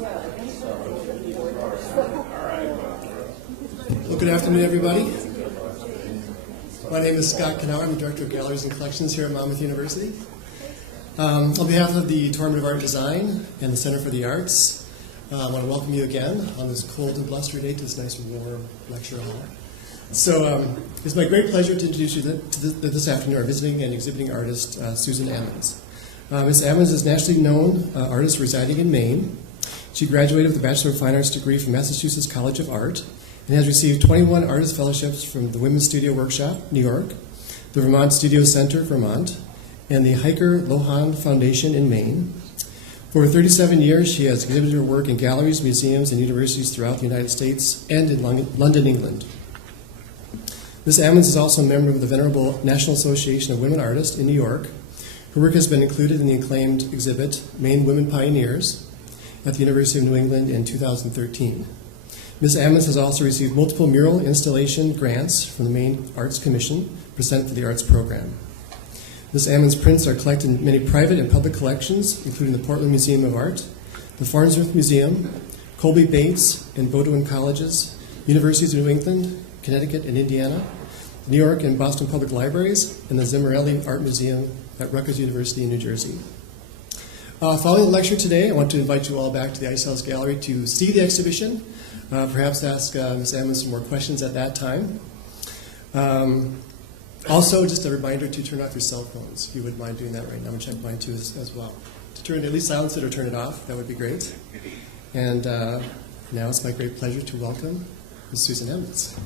Well, good afternoon, everybody. My name is Scott Knauer. I'm the Director of Galleries and Collections here at Monmouth University. On behalf of the Department of Art and Design and the Center for the Arts, I want to welcome you again on this cold and blustery day to this nice warm lecture hall. So it's my great pleasure to introduce you this afternoon our visiting and exhibiting artist, Susan Amons. Ms. Amons is a nationally known artist residing in Maine. She graduated with a Bachelor of Fine Arts degree from Massachusetts College of Art and has received 21 artist fellowships from the Women's Studio Workshop, New York, the Vermont Studio Center, Vermont, and the Hiker Lohan Foundation in Maine. For 37 years, she has exhibited her work in galleries, museums, and universities throughout the United States and in London, England. Ms. Amons is also a member of the Venerable National Association of Women Artists in New York. Her work has been included in the acclaimed exhibit, Maine Women Pioneers, at the University of New England in 2013. Ms. Amons has also received multiple mural installation grants from the Maine Arts Commission, presented for the Arts Program. Ms. Amons' prints are collected in many private and public collections, including the Portland Museum of Art, the Farnsworth Museum, Colby Bates and Bowdoin Colleges, Universities of New England, Connecticut and Indiana, New York and Boston Public Libraries, and the Zimmerelli Art Museum at Rutgers University in New Jersey. Following the lecture today, I want to invite you all back to the Ice House Gallery to see the exhibition, perhaps ask Ms. Amons some more questions at that time. Also, just a reminder to turn off your cell phones. If you wouldn't mind doing that right now, and check mine too as well. To turn, at least silence it or turn it off, that would be great. And now it's my great pleasure to welcome Ms. Susan Amons.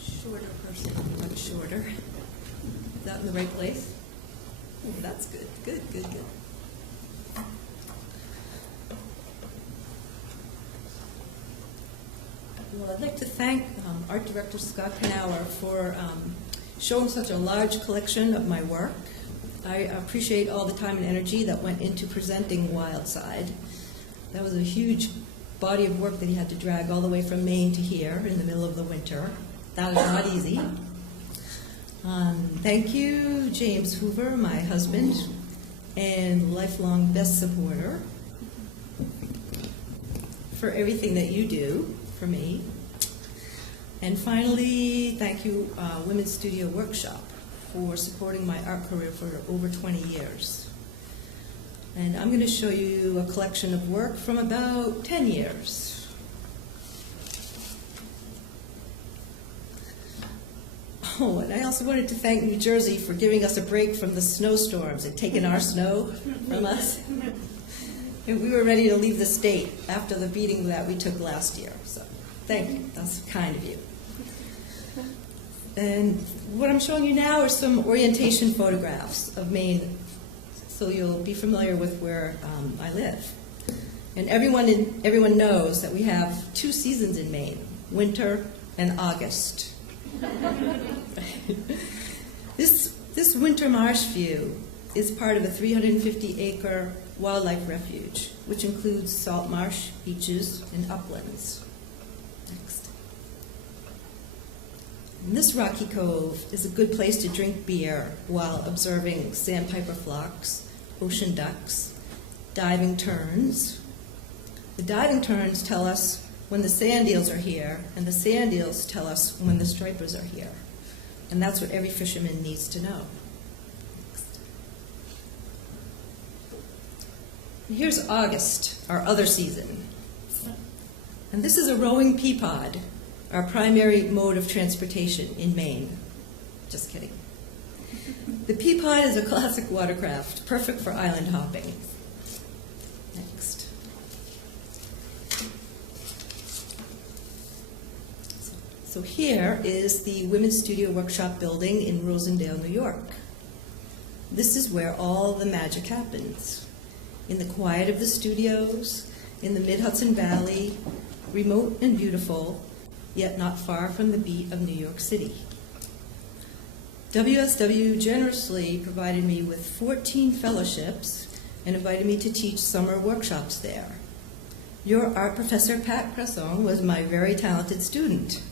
Shorter person, much shorter. Is that in the right place? Oh, that's good. Good. Well, I'd like to thank Art Director Scott Knauer for showing such a large collection of my work. I appreciate all the time and energy that went into presenting Wildside. That was a huge body of work that he had to drag all the way from Maine to here in the middle of the winter. That is not easy. Thank you, James Hoover, my husband, and lifelong best supporter, for everything that you do for me. And finally, thank you, Women's Studio Workshop, for supporting my art career for over 20 years. And I'm going to show you a collection of work from about 10 years. Oh, and I also wanted to thank New Jersey for giving us a break from the snowstorms and taking our snow from us. And we were ready to leave the state after the beating that we took last year. So thank you. That's kind of you. And what I'm showing you now are some orientation photographs of Maine, so you'll be familiar with where I live. And everyone knows that we have two seasons in Maine, winter and August. This winter marsh view is part of a 350-acre wildlife refuge, which includes salt marsh, beaches, and uplands. Next. And this rocky cove is a good place to drink beer while observing sandpiper flocks, ocean ducks, diving terns. The diving terns tell us when the sand eels are here, and the sand eels tell us when the stripers are here. And that's what every fisherman needs to know. And here's August, our other season. And this is a rowing pea pod, our primary mode of transportation in Maine. Just kidding. The pea pod is a classic watercraft, perfect for island hopping. Next. So here is the Women's Studio Workshop building in Rosendale, New York. This is where all the magic happens. In the quiet of the studios, in the mid-Hudson Valley, remote and beautiful, yet not far from the beat of New York City. WSW generously provided me with 14 fellowships and invited me to teach summer workshops there. Your art professor, Pat Cresson, was my very talented student.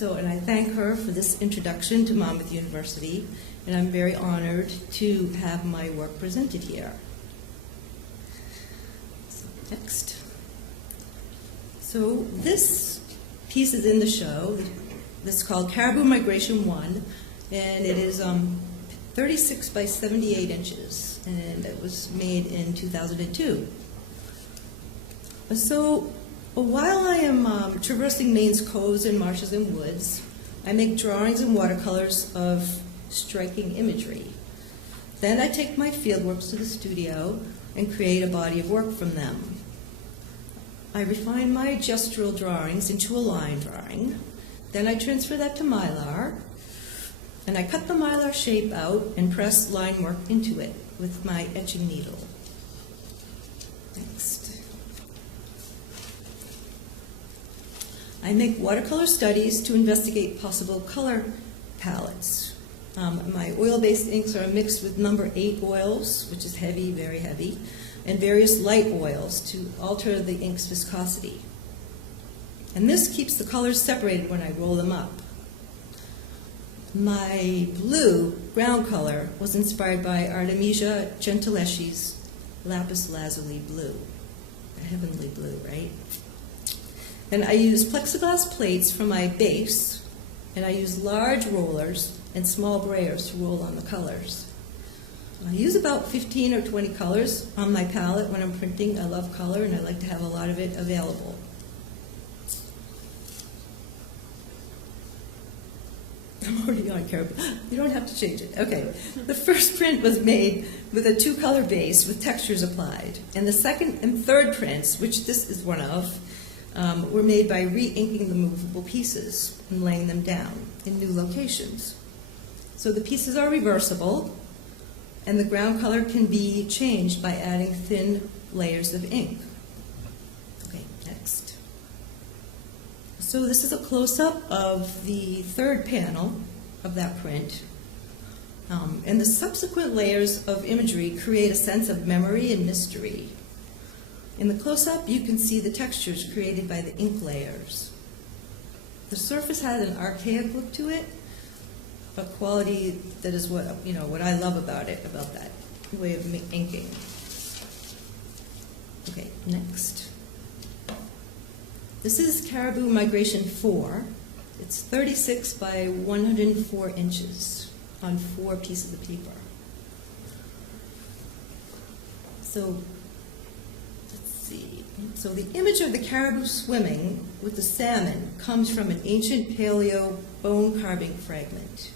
And I thank her for this introduction to Monmouth University, and I'm very honored to have my work presented here. Next. So this piece is in the show. It's called Caribou Migration 1, and it is 36 by 78 inches, and it was made in 2002. So while I am traversing Maine's coves and marshes and woods, I make drawings and watercolors of striking imagery. Then I take my fieldworks to the studio and create a body of work from them. I refine my gestural drawings into a line drawing. Then I transfer that to Mylar, and I cut the Mylar shape out and press line work into it with my etching needle. Next. I make watercolor studies to investigate possible color palettes. My oil-based inks are mixed with number 8 oils, which is heavy, very heavy, and various light oils to alter the ink's viscosity. And this keeps the colors separated when I roll them up. My blue ground color was inspired by Artemisia Gentileschi's lapis lazuli blue, a heavenly blue, right? Then I use plexiglass plates for my base, and I use large rollers and small brayers to roll on the colors. I use about 15 or 20 colors on my palette when I'm printing. I love color, and I like to have a lot of it available. I'm already on camera. You don't have to change it. Okay. The first print was made with a 2-color base with textures applied. And the second and third prints, which this is one of, were made by re-inking the movable pieces and laying them down in new locations. So the pieces are reversible, and the ground color can be changed by adding thin layers of ink. Okay, next. So this is a close-up of the third panel of that print. And the subsequent layers of imagery create a sense of memory and mystery. In the close-up, you can see the textures created by the ink layers. The surface has an archaic look to it, a quality that is what I love about it, about that way of inking. Okay, next. This is Caribou Migration 4. It's 36 by 104 inches on 4 pieces of paper. So, let's see. So the image of the caribou swimming with the salmon comes from an ancient paleo bone carving fragment,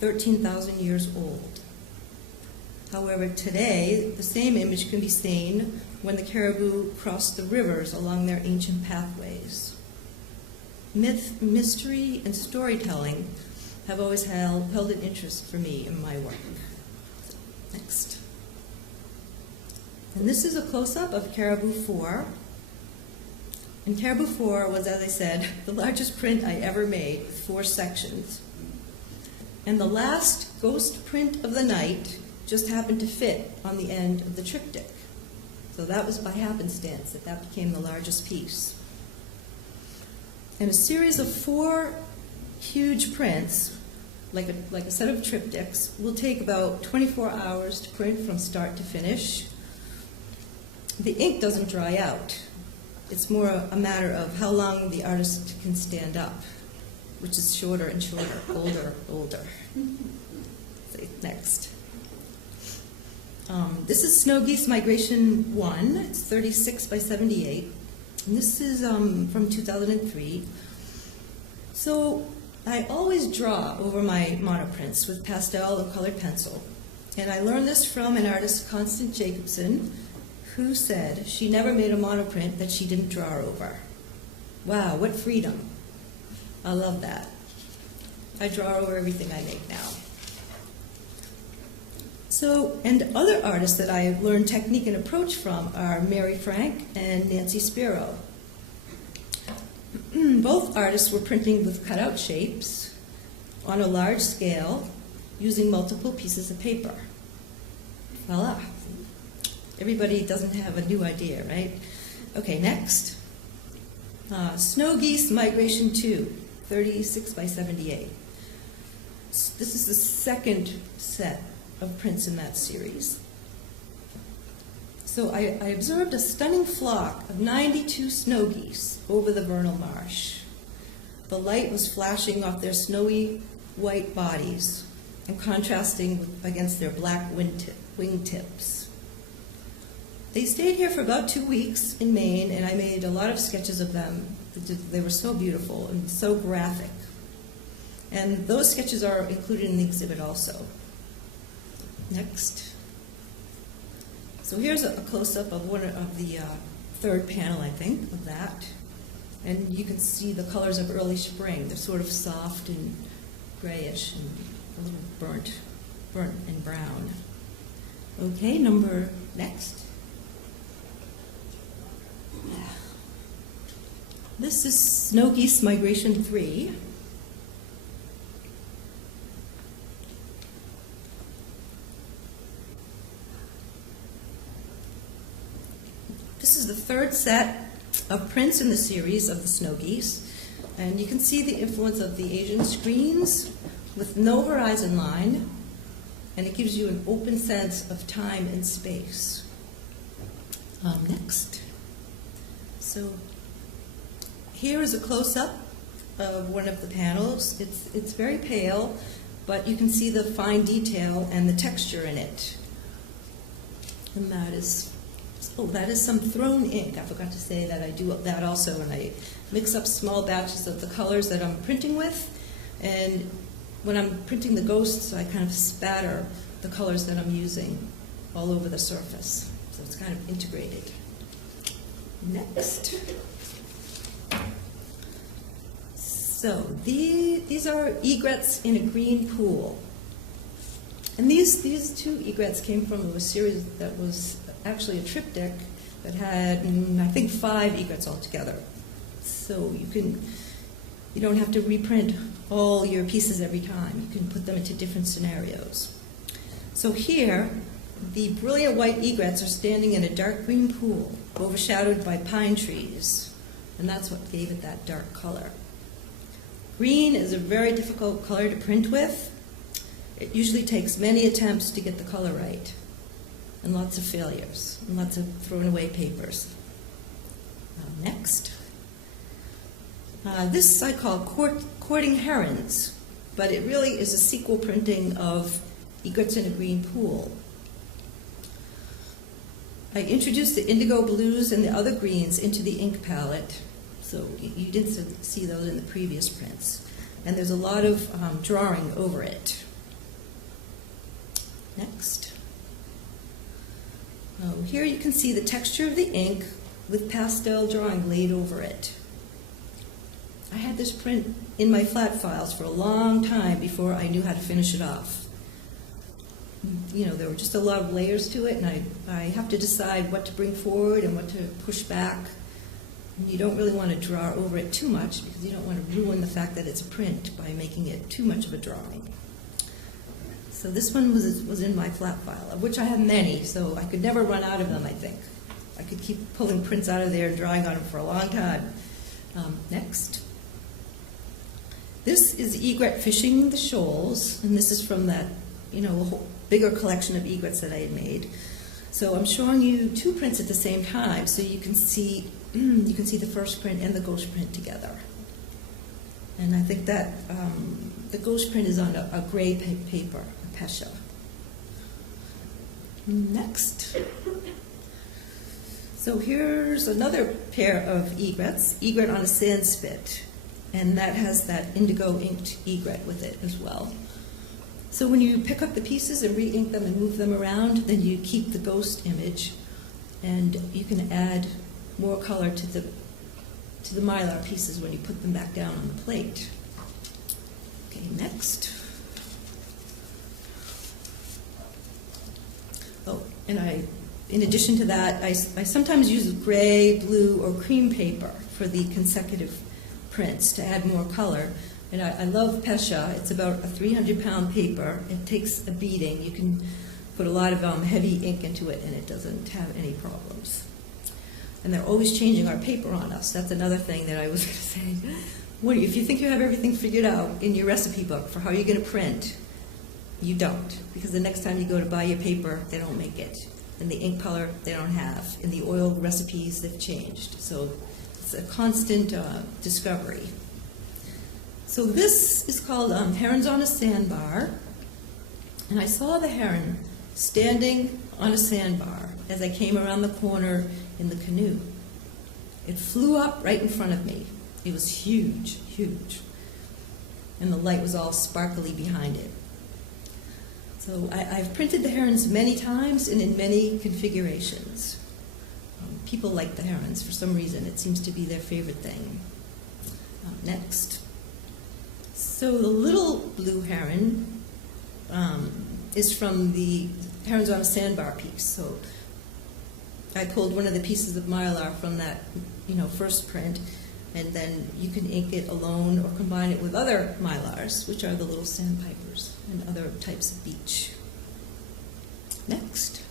13,000 years old. However, today, the same image can be seen when the caribou crossed the rivers along their ancient pathways. Myth, mystery, and storytelling have always held an interest for me in my work. So, next. And this is a close-up of Caribou 4. And Caribou 4 was, as I said, the largest print I ever made with 4 sections. And the last ghost print of the night just happened to fit on the end of the triptych. So that was by happenstance that became the largest piece. And a series of 4 huge prints, like a set of triptychs, will take about 24 hours to print from start to finish. The ink doesn't dry out. It's more a matter of how long the artist can stand up, which is shorter and shorter, older. So, next. This is Snow Geese Migration 1. It's 36 by 78. And this is from 2003. So I always draw over my monoprints with pastel and colored pencil. And I learned this from an artist, Constance Jacobson, who said she never made a monoprint that she didn't draw over. Wow, what freedom. I love that. I draw over everything I make now. So, and other artists that I learned technique and approach from are Mary Frank and Nancy Spiro. Both artists were printing with cutout shapes on a large scale using multiple pieces of paper. Voila. Everybody doesn't have a new idea, right? Okay, next. Snow Geese Migration 2, 36 by 78. This is the second set of prints in that series. So I observed a stunning flock of 92 snow geese over the vernal marsh. The light was flashing off their snowy white bodies and contrasting against their black wingtips. They stayed here for about 2 weeks in Maine, and I made a lot of sketches of them. They were so beautiful and so graphic. And those sketches are included in the exhibit also. Next. So here's a close-up of one of the third panel, I think, of that. And you can see the colors of early spring. They're sort of soft and grayish and a little burnt and brown. Okay, next. This is Snow Geese Migration 3. This is the third set of prints in the series of the snow geese. And you can see the influence of the Asian screens with no horizon line, and it gives you an open sense of time and space. Next. So here is a close-up of one of the panels. It's very pale, but you can see the fine detail and the texture in it. And that is some thrown ink. I forgot to say that I do that also, and I mix up small batches of the colors that I'm printing with. And when I'm printing the ghosts, I kind of spatter the colors that I'm using all over the surface. So it's kind of integrated. Next. So these are egrets in a green pool. And these two egrets came from a series that was actually a triptych that had, I think, 5 egrets altogether. So you don't have to reprint all your pieces every time. You can put them into different scenarios. So here, the brilliant white egrets are standing in a dark green pool, overshadowed by pine trees, and that's what gave it that dark color. Green is a very difficult color to print with. It usually takes many attempts to get the color right, and lots of failures, and lots of thrown away papers. Next. This I call Courting Herons, but it really is a sequel printing of Egrets in a Green Pool. I introduced the indigo blues and the other greens into the ink palette, so you didn't see those in the previous prints. And there's a lot of drawing over it. Next. Here you can see the texture of the ink with pastel drawing laid over it. I had this print in my flat files for a long time before I knew how to finish it off. You know, there were just a lot of layers to it, and I have to decide what to bring forward and what to push back. And you don't really want to draw over it too much because you don't want to ruin the fact that it's a print by making it too much of a drawing. So this one was in my flat file, of which I have many, so I could never run out of them, I think. I could keep pulling prints out of there and drawing on them for a long time. Next. This is egret fishing the shoals, and this is from that, a whole bigger collection of egrets that I had made. So I'm showing you 2 prints at the same time, so you can see the first print and the ghost print together. And I think that the ghost print is on a gray paper, a pesha. Next. So here's another pair of egrets, egret on a sand spit, and that has that indigo inked egret with it as well. So when you pick up the pieces and re-ink them and move them around, then you keep the ghost image, and you can add more color to the mylar pieces when you put them back down on the plate. Okay, next. Oh, and in addition to that, I sometimes use gray, blue, or cream paper for the consecutive prints to add more color. And I love pesha. It's about a 300-pound paper. It takes a beating. You can put a lot of heavy ink into it, and it doesn't have any problems. And they're always changing our paper on us. That's another thing that I was going to say. if you think you have everything figured out in your recipe book for how you're going to print, you don't, because the next time you go to buy your paper, they don't make it. And the ink color, they don't have. And the oil recipes, they've changed. So it's a constant discovery. So this is called Herons on a Sandbar. And I saw the heron standing on a sandbar as I came around the corner in the canoe. It flew up right in front of me. It was huge, huge. And the light was all sparkly behind it. So I've printed the herons many times and in many configurations. People like the herons for some reason. It seems to be their favorite thing. Next. So the little blue heron is from the Herons on a Sandbar piece. So I pulled one of the pieces of mylar from that, first print, and then you can ink it alone or combine it with other mylars, which are the little sandpipers and other types of beech. Next.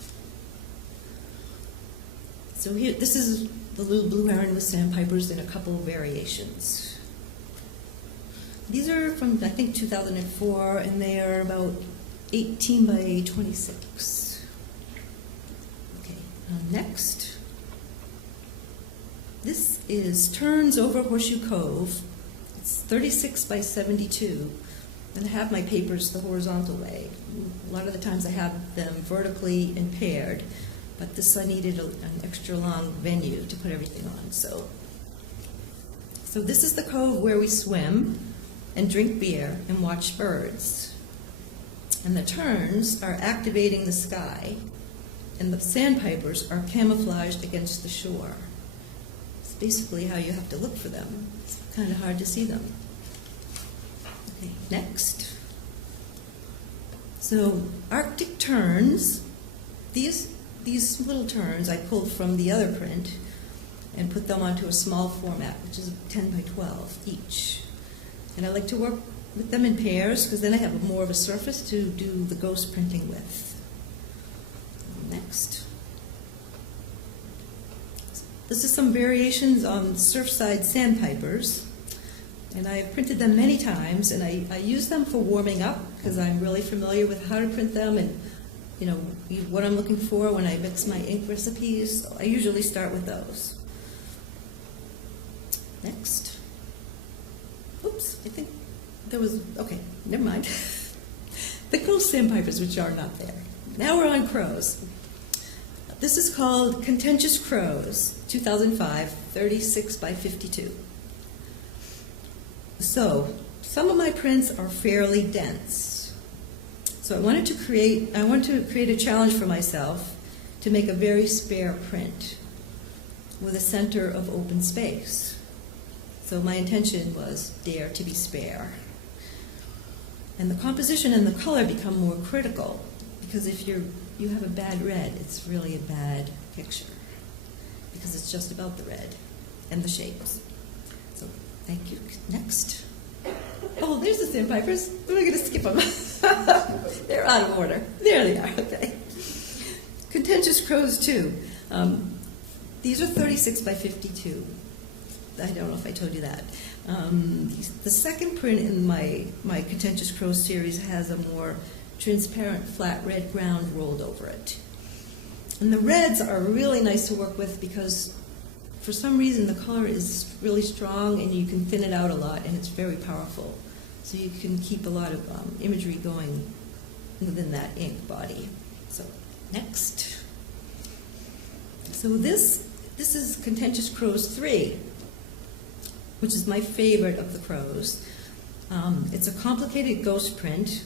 So here, this is the little blue heron with sandpipers in a couple of variations. These are from, I think, 2004, and they are about 18 by 26. Okay, next. This is Turns Over Horseshoe Cove. It's 36 by 72, and I have my papers the horizontal way. A lot of the times I have them vertically and paired, but this I needed an extra long venue to put everything on. So this is the cove where we swim and drink beer and watch birds. And the terns are activating the sky, and the sandpipers are camouflaged against the shore. It's basically how you have to look for them. It's kind of hard to see them. Okay, next. So Arctic terns, these little terns I pulled from the other print and put them onto a small format, which is 10 by 12 each. And I like to work with them in pairs because then I have more of a surface to do the ghost printing with. Next. This is some variations on Surfside sandpipers. And I've printed them many times, and I use them for warming up because I'm really familiar with how to print them and what I'm looking for when I mix my ink recipes. So I usually start with those. Next. Oops, I think there was, okay, never mind. The ghost sandpipers, which are not there. Now we're on crows. This is called Contentious Crows, 2005, 36 by 52. So, some of my prints are fairly dense. So I wanted to create a challenge for myself to make a very spare print with a center of open space. So my intention was dare to be spare. And the composition and the color become more critical because if you have a bad red, it's really a bad picture because it's just about the red and the shapes. So thank you. Next. Oh, there's the sandpipers. We're going to skip them. They're out of order. There they are. Okay. Contentious Crows 2. These are 36 by 52. I don't know if I told you that. The second print in my Contentious Crows series has a more transparent flat red ground rolled over it. And the reds are really nice to work with because for some reason the color is really strong and you can thin it out a lot and it's very powerful. So you can keep a lot of imagery going within that ink body. So next. So this is Contentious Crows 3, which is my favorite of the crows. It's a complicated ghost print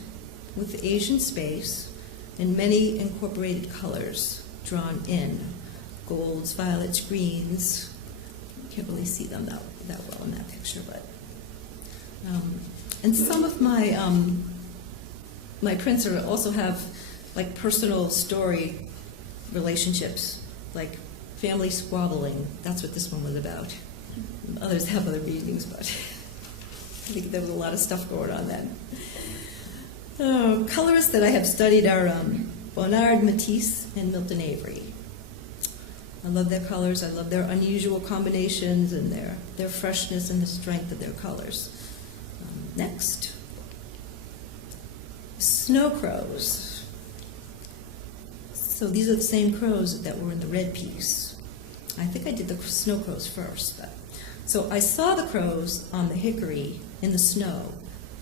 with Asian space and many incorporated colors drawn in. Golds, violets, greens. You can't really see them that well in that picture, but and some of my my prints also have like personal story relationships, like family squabbling. That's what this one was about. Others have other reasons, but I think there was a lot of stuff going on then. Colorists that I have studied are Bonnard Matisse and Milton Avery. I love their colors. I love their unusual combinations and their freshness and the strength of their colors. Next. Snow crows. So these are the same crows that were in the red piece. I think I did the snow crows first. So I saw the crows on the hickory in the snow,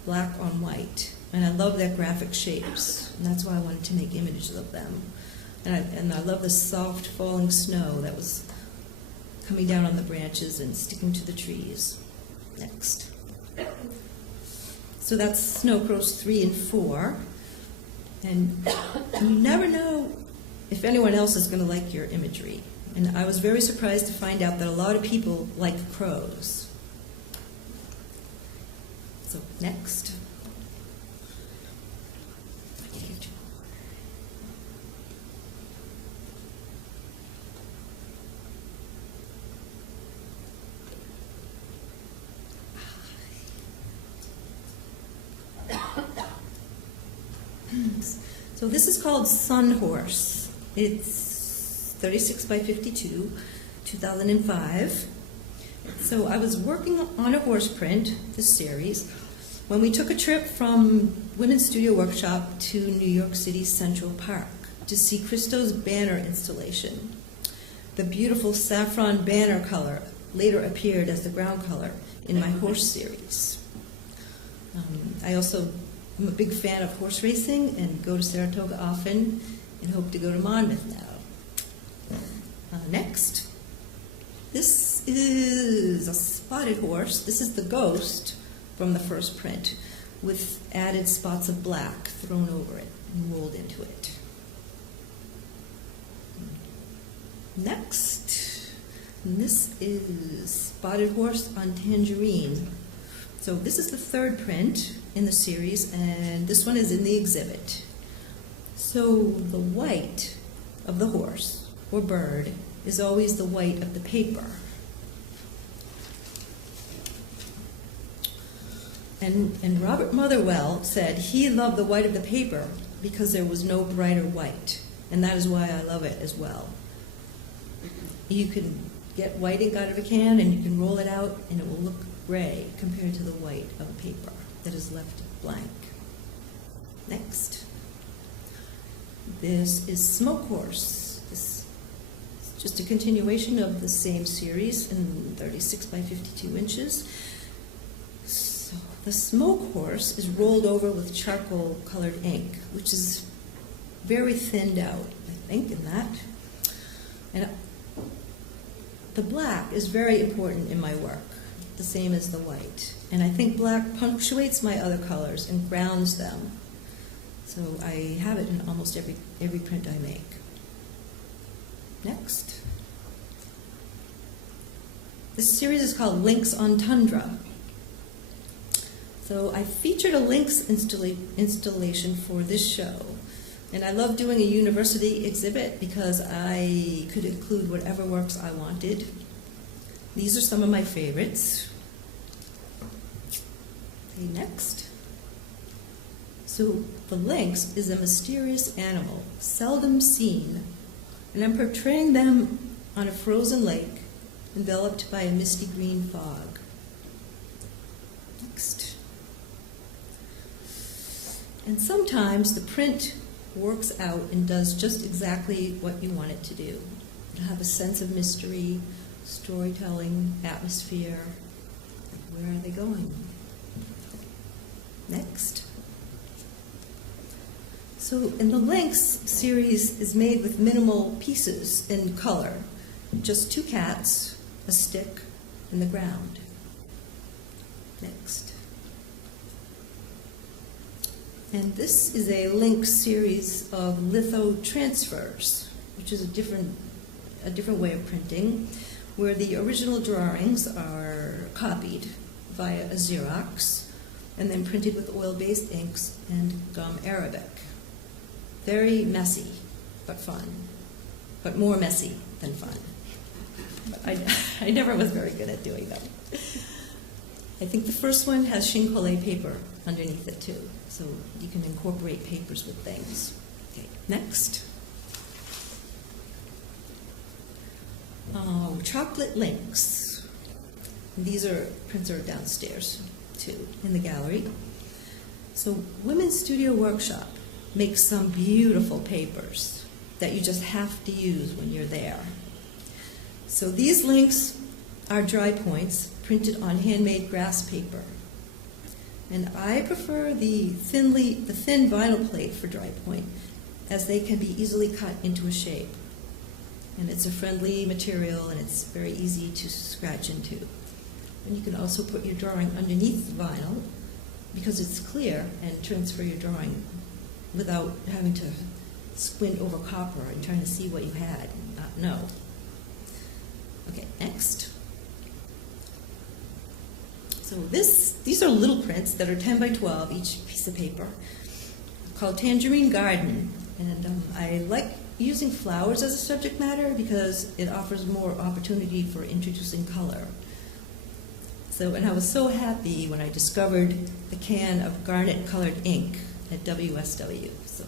black on white, and I love their graphic shapes, and that's why I wanted to make images of them. And I love the soft falling snow that was coming down on the branches and sticking to the trees. Next. So that's snow crows 3 and 4. And you never know if anyone else is going to like your imagery. And I was very surprised to find out that a lot of people like crows. So next. So this is called Sun Horse. It's 36 by 52, 2005. So I was working on a horse print, this series, when we took a trip from Women's Studio Workshop to New York City's Central Park to see Christo's banner installation. The beautiful saffron banner color later appeared as the ground color in my horse series. I also am a big fan of horse racing and go to Saratoga often and hope to go to Monmouth now. Next. This is a spotted horse. This is the ghost from the first print with added spots of black thrown over it and rolled into it. Next. And this is Spotted Horse on Tangerine. So this is the third print in the series, and this one is in the exhibit. So the white of the horse or bird is always the white of the paper. And Robert Motherwell said he loved the white of the paper because there was no brighter white, and that is why I love it as well. You can get white ink out of a can and you can roll it out and it will look gray compared to the white of a paper that is left blank. Next. This is Smoke Horse. This is just a continuation of the same series in 36 by 52 inches. So the Smoke Horse is rolled over with charcoal colored ink, which is very thinned out, I think, in that. And the black is very important in my work, the same as the white. And I think black punctuates my other colors and grounds them. So I have it in almost every print I make. Next. This series is called Lynx on Tundra. So I featured a lynx installation for this show. And I love doing a university exhibit because I could include whatever works I wanted. These are some of my favorites. Okay, next. So the lynx is a mysterious animal, seldom seen, and I'm portraying them on a frozen lake enveloped by a misty green fog. Next. And sometimes the print works out and does just exactly what you want it to do. To have a sense of mystery, storytelling, atmosphere. Where are they going? Next. So in the Lynx series is made with minimal pieces in color. Just 2 cats, a stick, and the ground. Next. And this is a Lynx series of litho transfers, which is a different way of printing, where the original drawings are copied via a Xerox and then printed with oil-based inks and gum arabic. Very messy, but fun, but more messy than fun. But I never was very good at doing them. I think the first one has Shinkolé paper underneath it too, so you can incorporate papers with things. Okay, next. chocolate links. And these prints are downstairs too, in the gallery. So Women's Studio Workshop makes some beautiful papers that you just have to use when you're there. So these links are dry points printed on handmade grass paper. And I prefer the thin vinyl plate for dry point, as they can be easily cut into a shape. And it's a friendly material, and it's very easy to scratch into. And you can also put your drawing underneath the vinyl, because it's clear, and transfer your drawing without having to squint over copper and trying to see what you had and not know. Okay, next. So these are little prints that are 10 by 12, each piece of paper, called Tangerine Garden. And I like using flowers as a subject matter because it offers more opportunity for introducing color. So, and I was so happy when I discovered the can of garnet colored ink at WSW. So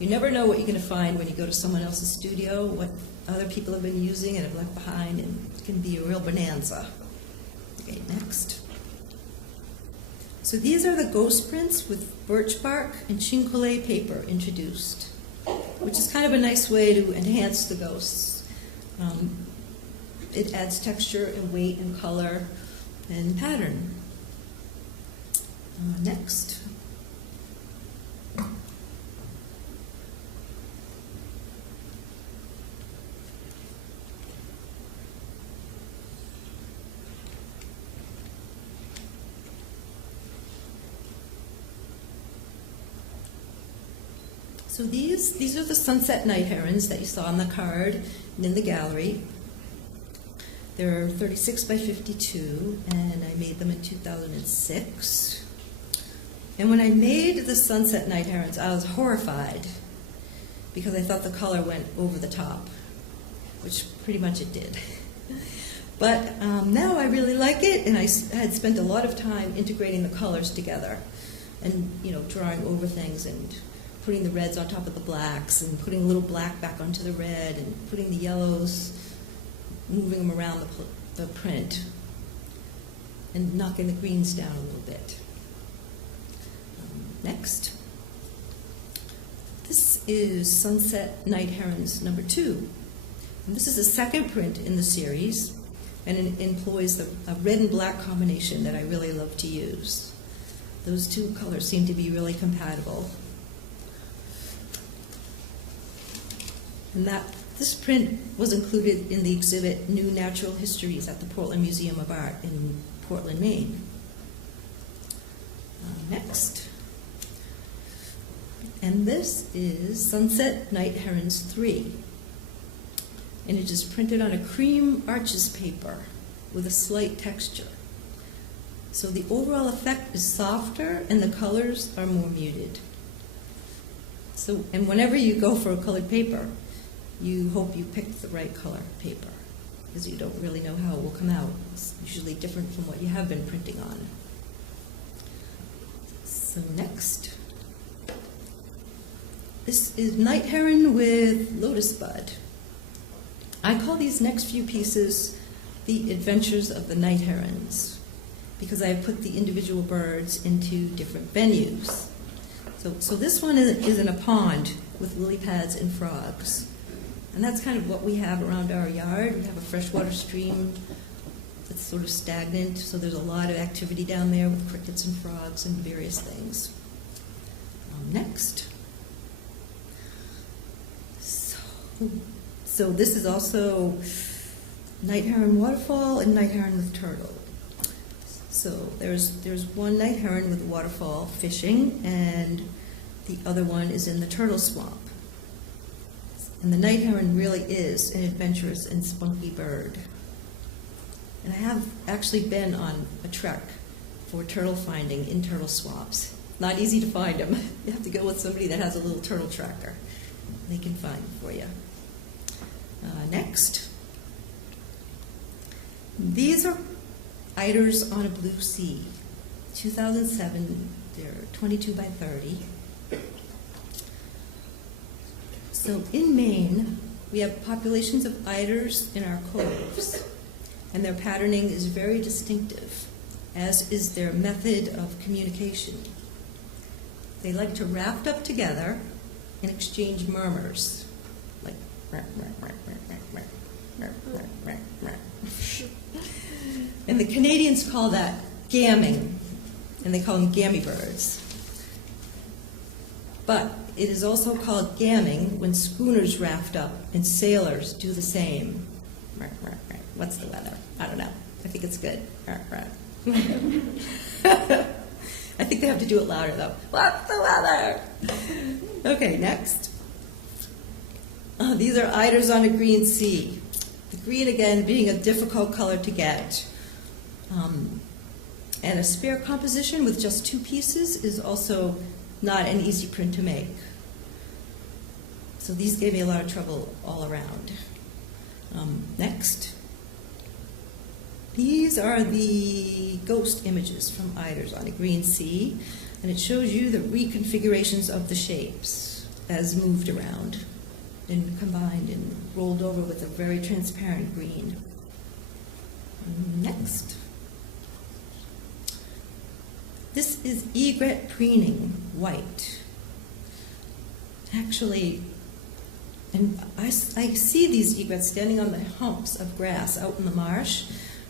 you never know what you're going to find when you go to someone else's studio, what other people have been using and have left behind, and it can be a real bonanza. Okay, next. So these are the ghost prints with birch bark and chincolet paper introduced, which is kind of a nice way to enhance the ghosts. It adds texture and weight and color and pattern. Next. So these are the sunset night herons that you saw on the card and in the gallery. They're 36 by 52, and I made them in 2006. And when I made the sunset night herons, I was horrified because I thought the color went over the top, which pretty much it did. But now I really like it, and I had spent a lot of time integrating the colors together and, drawing over things and putting the reds on top of the blacks and putting a little black back onto the red and putting the yellows, moving them around the print and knocking the greens down a little bit. Next. This is Sunset Night Herons number 2. And this is the second print in the series, and it employs a red and black combination that I really love to use. Those two colors seem to be really compatible. And this print was included in the exhibit New Natural Histories at the Portland Museum of Art in Portland, Maine. Next. And this is Sunset Night Herons 3. And it is printed on a cream arches paper with a slight texture. So the overall effect is softer and the colors are more muted. So, and whenever you go for a colored paper, you hope you picked the right color paper, because you don't really know how it will come out. It's usually different from what you have been printing on. So next. This is Night Heron with Lotus Bud. I call these next few pieces the Adventures of the Night Herons, because I have put the individual birds into different venues. So this one is in a pond with lily pads and frogs. And that's kind of what we have around our yard. We have a freshwater stream that's sort of stagnant, so there's a lot of activity down there with crickets and frogs and various things. Next. So this is also night heron waterfall and night heron with turtle. So there's one night heron with waterfall fishing, and the other one is in the turtle swamp. And the night heron really is an adventurous and spunky bird. And I have actually been on a trek for turtle finding in turtle swamps. Not easy to find them. You have to go with somebody that has a little turtle tracker. They can find them for you. Next. These are eiders on a blue sea. 2007, they're 22 by 30. So in Maine, we have populations of eiders in our coves. and their patterning is very distinctive, as is their method of communication. They like to raft up together and exchange murmurs, like and the Canadians call that gamming, and they call them gammy birds. But it is also called gamming when schooners raft up and sailors do the same. What's the weather? I don't know. I think it's good. I think they have to do it louder, though. What's the weather? Okay, next. These are eiders on a green sea. The green, again, being a difficult color to get. And a spare composition with just 2 pieces is also not an easy print to make. So these gave me a lot of trouble all around. Next. These are the ghost images from eiders on a green sea, and it shows you the reconfigurations of the shapes as moved around and combined and rolled over with a very transparent green. Next. This is egret preening white. Actually, and I see these egrets standing on the humps of grass out in the marsh,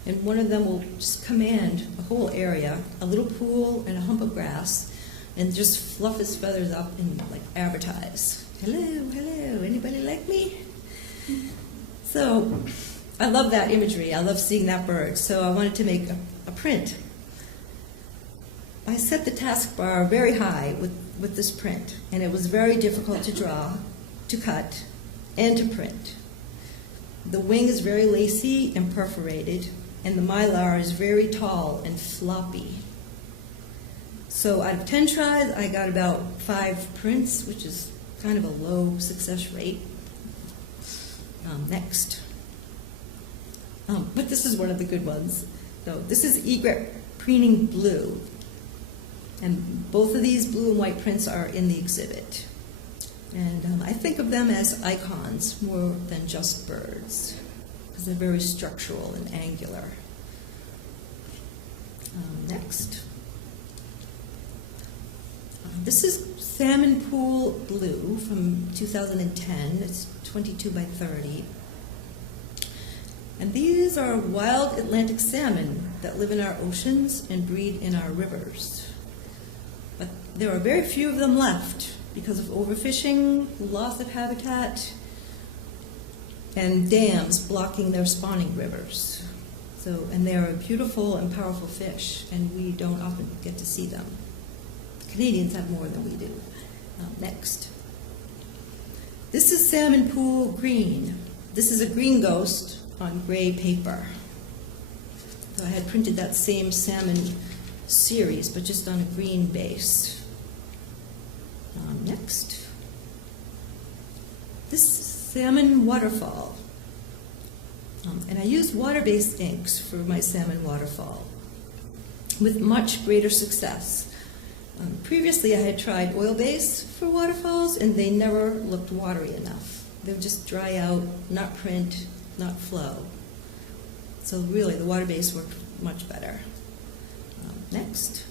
and one of them will just command a whole area, a little pool and a hump of grass, and just fluff his feathers up and like advertise. Hello, hello, anybody like me? So I love that imagery. I love seeing that bird. So I wanted to make a print. I set the taskbar very high with this print, and it was very difficult to draw, to cut, and to print. The wing is very lacy and perforated, and the mylar is very tall and floppy. So out of 10 tries, I got about 5 prints, which is kind of a low success rate. Next. But this is one of the good ones. So this is egret preening blue. And both of these blue and white prints are in the exhibit. And I think of them as icons more than just birds, because they're very structural and angular. Next. This is Salmon Pool Blue from 2010. It's 22 by 30. And these are wild Atlantic salmon that live in our oceans and breed in our rivers. But there are very few of them left because of overfishing, loss of habitat, and dams blocking their spawning rivers. So, and they are a beautiful and powerful fish, and we don't often get to see them. The Canadians have more than we do. Next. This is Salmon Pool Green. This is a green ghost on gray paper. So I had printed that same salmon series, but just on a green base. Next. This is Salmon Waterfall. And I used water-based inks for my salmon waterfall with much greater success. Previously I had tried oil-based for waterfalls, and they never looked watery enough. They would just dry out, not print, not flow. So really the water-based worked much better. Next.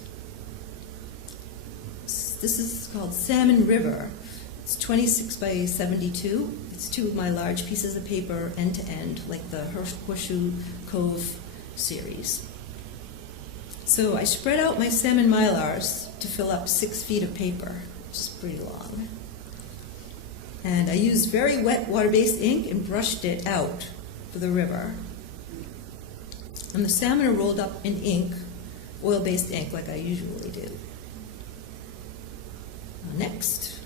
This is called Salmon River. It's 26 by 72. It's 2 of my large pieces of paper, end to end, like the Horseshoe Cove series. So I spread out my salmon mylars to fill up 6 feet of paper, which is pretty long. And I used very wet water-based ink and brushed it out for the river. And the salmon are rolled up in ink, oil-based ink, like I usually do. Next.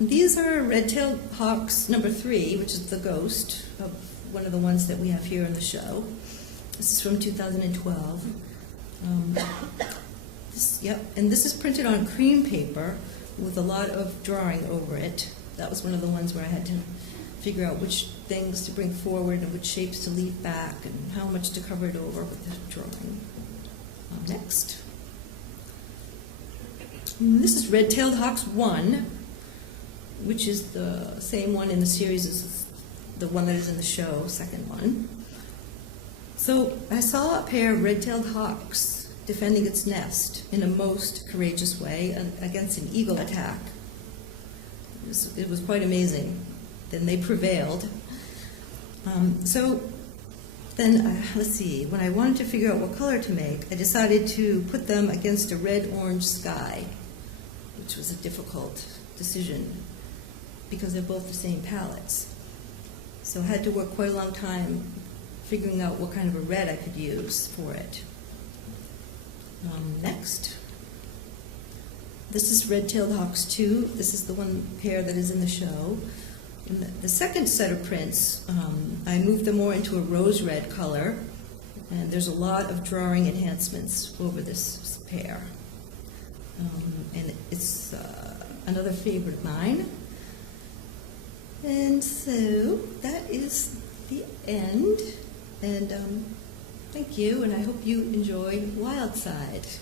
These are red-tailed hawks number 3, which is the ghost of one of the ones that we have here in the show. This is from 2012. And this is printed on cream paper with a lot of drawing over it. That was one of the ones where I had to figure out which things to bring forward and which shapes to leave back and how much to cover it over with the drawing. Next. And this is Red-tailed Hawks 1, which is the same one in the series as the one that is in the show, second one. So I saw a pair of red-tailed hawks defending its nest in a most courageous way against an eagle attack. It was quite amazing. Then they prevailed. So then, let's see, when I wanted to figure out what color to make, I decided to put them against a red-orange sky, which was a difficult decision because they're both the same palettes. So I had to work quite a long time figuring out what kind of a red I could use for it. Next. This is Red-Tailed Hawks 2. This is the one pair that is in the show. In the second set of prints, I moved them more into a rose red color, and there's a lot of drawing enhancements over this pair. And it's another favorite of mine. And so that is the end. And thank you, and I hope you enjoyed Wildside.